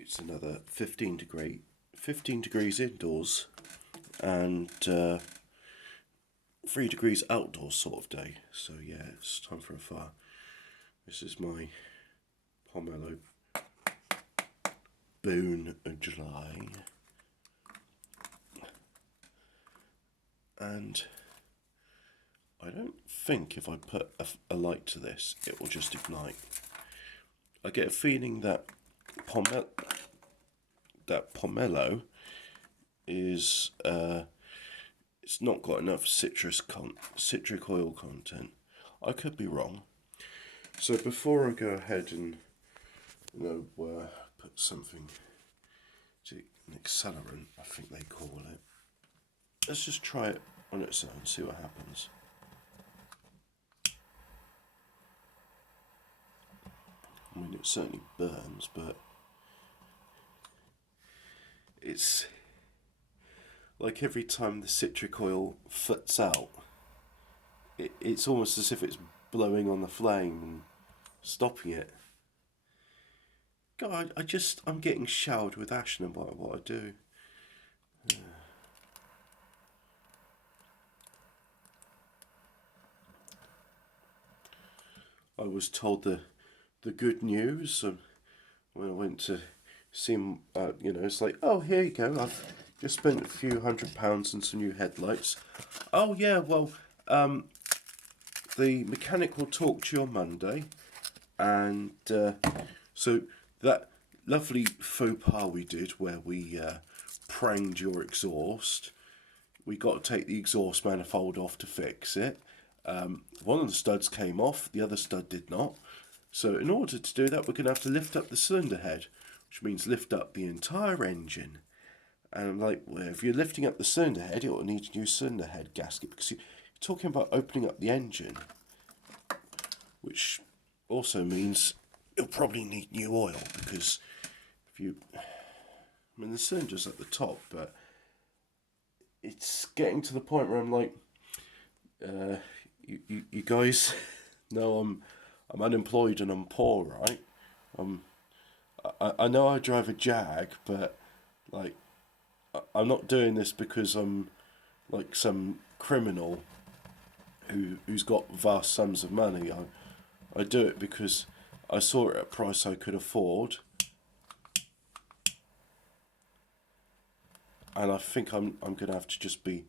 It's another 15 degrees indoors and 3 degrees outdoors sort of day. So yeah, it's time for a fire. This is my Pomelo Boone July, and I don't think if I put a light to this, it will just ignite. I get a feeling that pomelo is it's not got enough citric oil content. I could be wrong. So before I go ahead and put something to an accelerant, I think they call it. Let's just try it on its own, see what happens. I mean, it certainly burns, but it's like every time the citric oil foots out, it's almost as if it's blowing on the flame and stopping it. God, I'm getting showered with ash no matter what I do. I was told the good news when I went to see him. It's like, oh, here you go. I've just spent a few £100 on some new headlights. Oh yeah, well, the mechanic will talk to you on Monday, and so that lovely faux pas we did where we pranged your exhaust. We got to take the exhaust manifold off to fix it. One of the studs came off, the other stud did not. So in order to do that, we're going to have to lift up the cylinder head, which means lift up the entire engine. And I'm like, well, if you're lifting up the cylinder head, it will need a new cylinder head gasket, because you're talking about opening up the engine, which also means you'll probably need new oil, because the cylinder's at the top, but it's getting to the point where I'm like, you guys know I'm unemployed and I'm poor, right? I know I drive a Jag, but like I'm not doing this because I'm like some criminal who's got vast sums of money. I do it because I saw it at a price I could afford, and I think I'm gonna have to just be.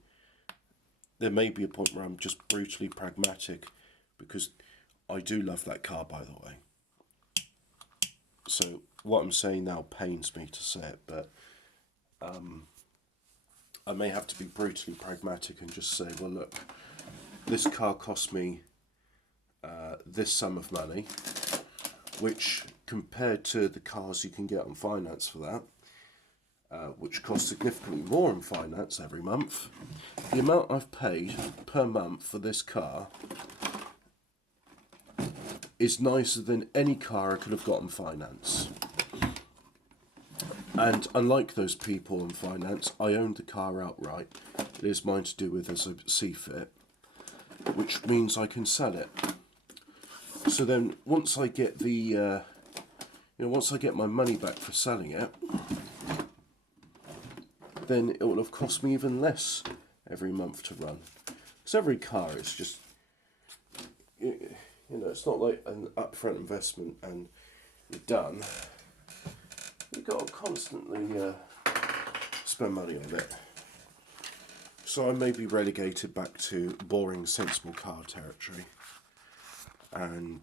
There may be a point where I'm just brutally pragmatic, because I do love that car, by the way. So what I'm saying now pains me to say it, but I may have to be brutally pragmatic and just say, well, look, this car cost me this sum of money, which compared to the cars you can get on finance for that, which cost significantly more on finance every month, the amount I've paid per month for this car is nicer than any car I could have got on finance. And unlike those people on finance, I owned the car outright. It is mine to do with as I see fit, which means I can sell it. So then, once I get once I get my money back for selling it, then it will have cost me even less every month to run. Because every car is just, it's not like an upfront investment and you're done. You've got to constantly spend money on it. So I may be relegated back to boring, sensible car territory. And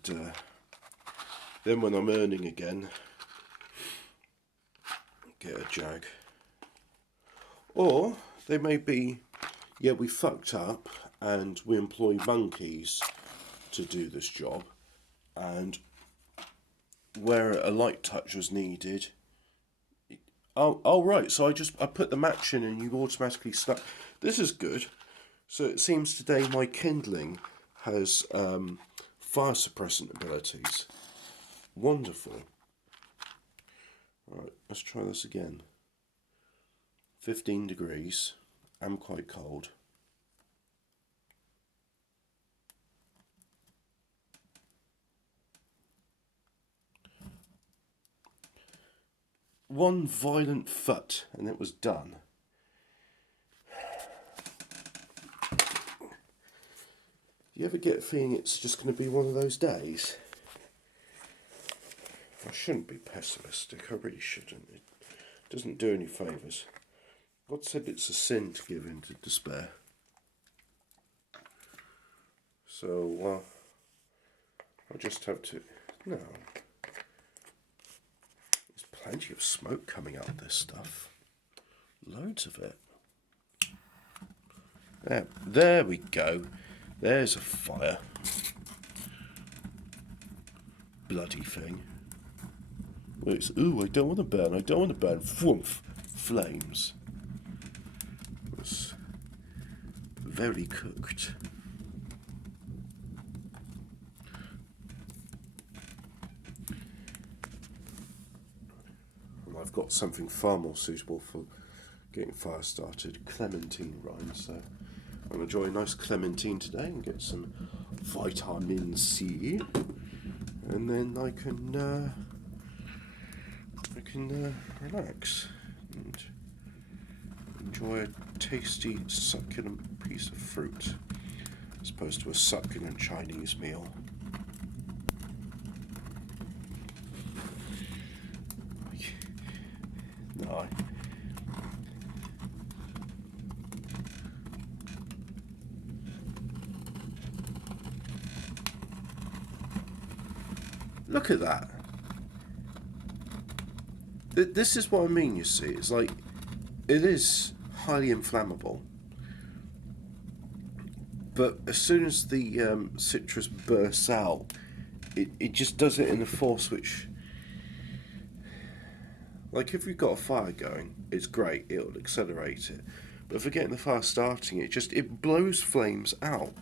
then when I'm earning again, get a Jag. Or they may be, yeah, we fucked up and we employ monkeys to do this job, and where a light touch was needed. Oh right, so I put the match in and you automatically start. This is good. So it seems today my kindling has fire suppressant abilities. Wonderful. Alright, let's try this again. 15 degrees. I'm quite cold. one violent foot and it was done. You ever get a feeling it's just going to be one of those days? I shouldn't be pessimistic, I really shouldn't. It doesn't do any favours. God said it's a sin to give in to despair. So, I'll just have to... No. There's plenty of smoke coming out of this stuff. Loads of it. There we go. There's a fire. Bloody thing. It's, ooh, I don't want to burn, I don't want to burn. Whoomph! Flames. It's very cooked. And I've got something far more suitable for getting fire started. Clementine rind, so I'm going to enjoy a nice clementine today and get some vitamin C. And then I can relax and enjoy a tasty, succulent piece of fruit, as opposed to a succulent Chinese meal. No. Look at that. This is what I mean, you see. It's like, it is highly inflammable. But as soon as the citrus bursts out, it just does it in a force which... Like, if you've got a fire going, it's great, it'll accelerate it. But for getting the fire starting, it blows flames out.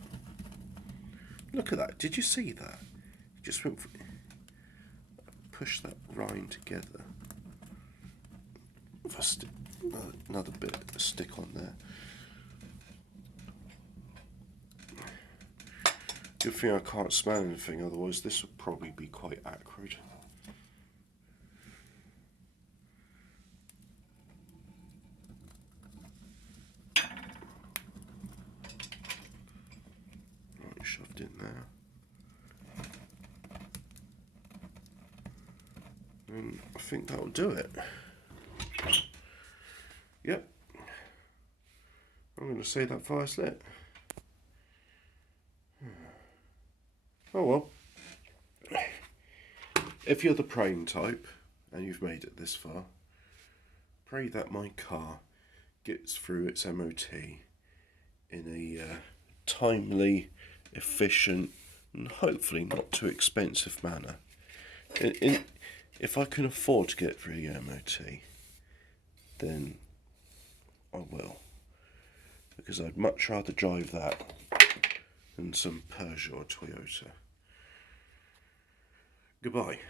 Look at that. Did you see that? It just went... Push that rind together. Another bit of stick on there. Good thing I can't smell anything, otherwise this would probably be quite acrid. Right, shoved in there. And I think that'll do it. Yep. I'm going to say that fire's lit. Oh well. If you're the praying type, and you've made it this far, pray that my car gets through its MOT in a timely, efficient, and hopefully not too expensive manner. If I can afford to get through the MOT, then I will. Because I'd much rather drive that than some Peugeot or Toyota. Goodbye.